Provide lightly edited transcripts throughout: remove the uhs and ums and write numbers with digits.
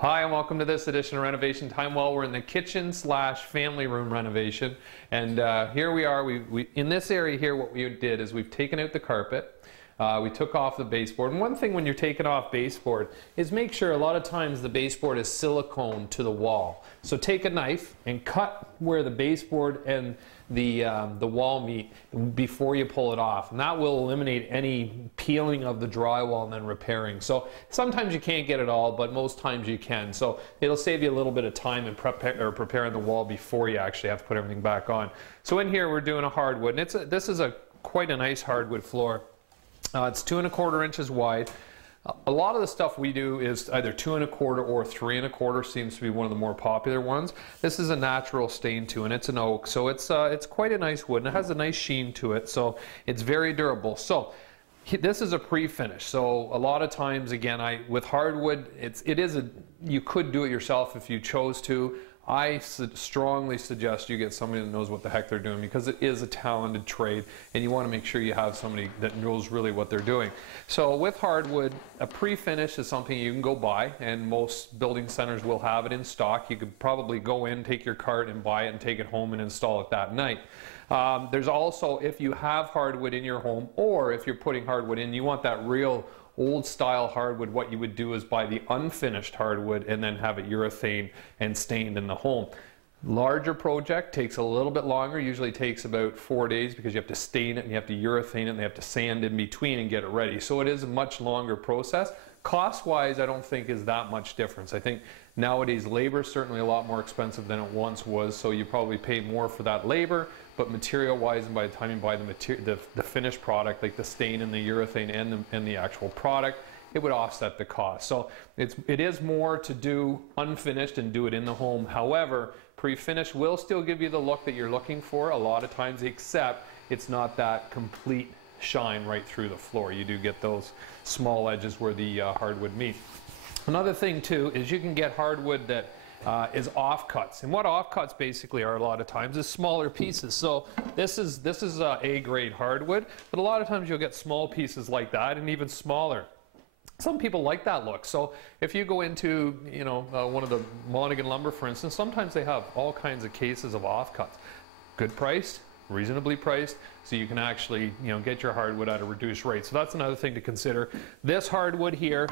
Hi, and welcome to this edition of Renovation Time. Well, we're in the kitchen slash family room renovation, and here we are. In this area here, what we did is we've taken out the carpet. We took off the baseboard, and one thing when you're taking off baseboard is make sure a lot of times the baseboard is silicone to the wall. So take a knife and cut where the baseboard and the wall meet before you pull it off, and that will eliminate any peeling of the drywall and then repairing. So sometimes you can't get it all, but most times you can. So it'll save you a little bit of time in preparing the wall before you actually have to put everything back on. So in here we're doing a hardwood, and this is quite a nice hardwood floor. It's 2 1/4 inches wide. A lot of the stuff we do is either 2 1/4 or 3 1/4 seems to be one of the more popular ones. This is a natural stain too, and it's an oak, so it's quite a nice wood, and it has a nice sheen to it, so it's very durable. So this is a pre-finish, so a lot of times, again, with hardwood, you could do it yourself if you chose to. I strongly suggest you get somebody that knows what the heck they're doing, because it is a talented trade, and you want to make sure you have somebody that knows really what they're doing. So with hardwood, a pre-finish is something you can go buy, and most building centers will have it in stock. You could probably go in, take your cart, and buy it and take it home and install it that night. There's also, if you have hardwood in your home, or if you're putting hardwood in, you want that real old style hardwood, what you would do is buy the unfinished hardwood and then have it urethane and stained in the home. Larger project takes a little bit longer, usually takes about 4 days, because you have to stain it and you have to urethane it and they have to sand in between and get it ready. So it is a much longer process. Cost wise, I don't think is that much difference. I think nowadays labor is certainly a lot more expensive than it once was, so you probably pay more for that labor, but material wise, and by the time you buy the finished product, like the stain and the urethane and the actual product, it would offset the cost. So it is more to do unfinished and do it in the home. However, pre-finished will still give you the look that you're looking for a lot of times, except it's not that complete shine right through the floor. You do get those small edges where the hardwood meet. Another thing too is you can get hardwood that is offcuts, and what offcuts basically are a lot of times is smaller pieces. So this is A grade hardwood, but a lot of times you'll get small pieces like that, and even smaller. Some people like that look. So if you go into one of the Monaghan lumber, for instance, sometimes they have all kinds of cases of offcuts. Good priced, reasonably priced, so you can actually get your hardwood at a reduced rate. So that's another thing to consider. This hardwood here,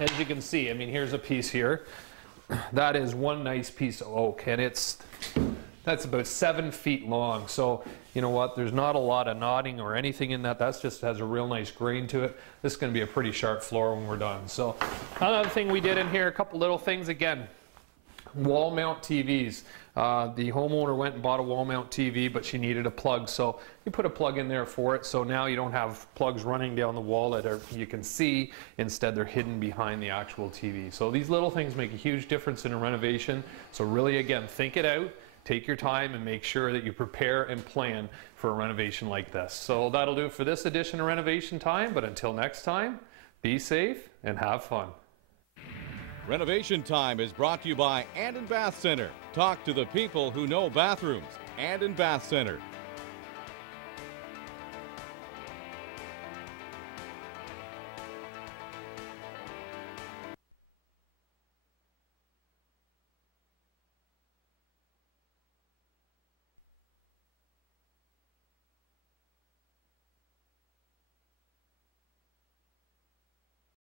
as you can see, I mean, here's a piece here. That is one nice piece of oak, and that's about 7 feet long. So you know what, there's not a lot of knotting or anything in that. That's just has a real nice grain to it. This is going to be a pretty sharp floor when we're done. So another thing we did in here, a couple little things again. Wall mount TVs. The homeowner went and bought a wall mount TV, but she needed a plug, so you put a plug in there for it. So now you don't have plugs running down the wall that you can see. Instead, they're hidden behind the actual TV. So these little things make a huge difference in a renovation. So really, again, think it out. Take your time and make sure that you prepare and plan for a renovation like this. So that'll do it for this edition of Renovation Time, but until next time, be safe and have fun. Renovation Time is brought to you by Anden Bath Center. Talk to the people who know bathrooms. Anden Bath Center.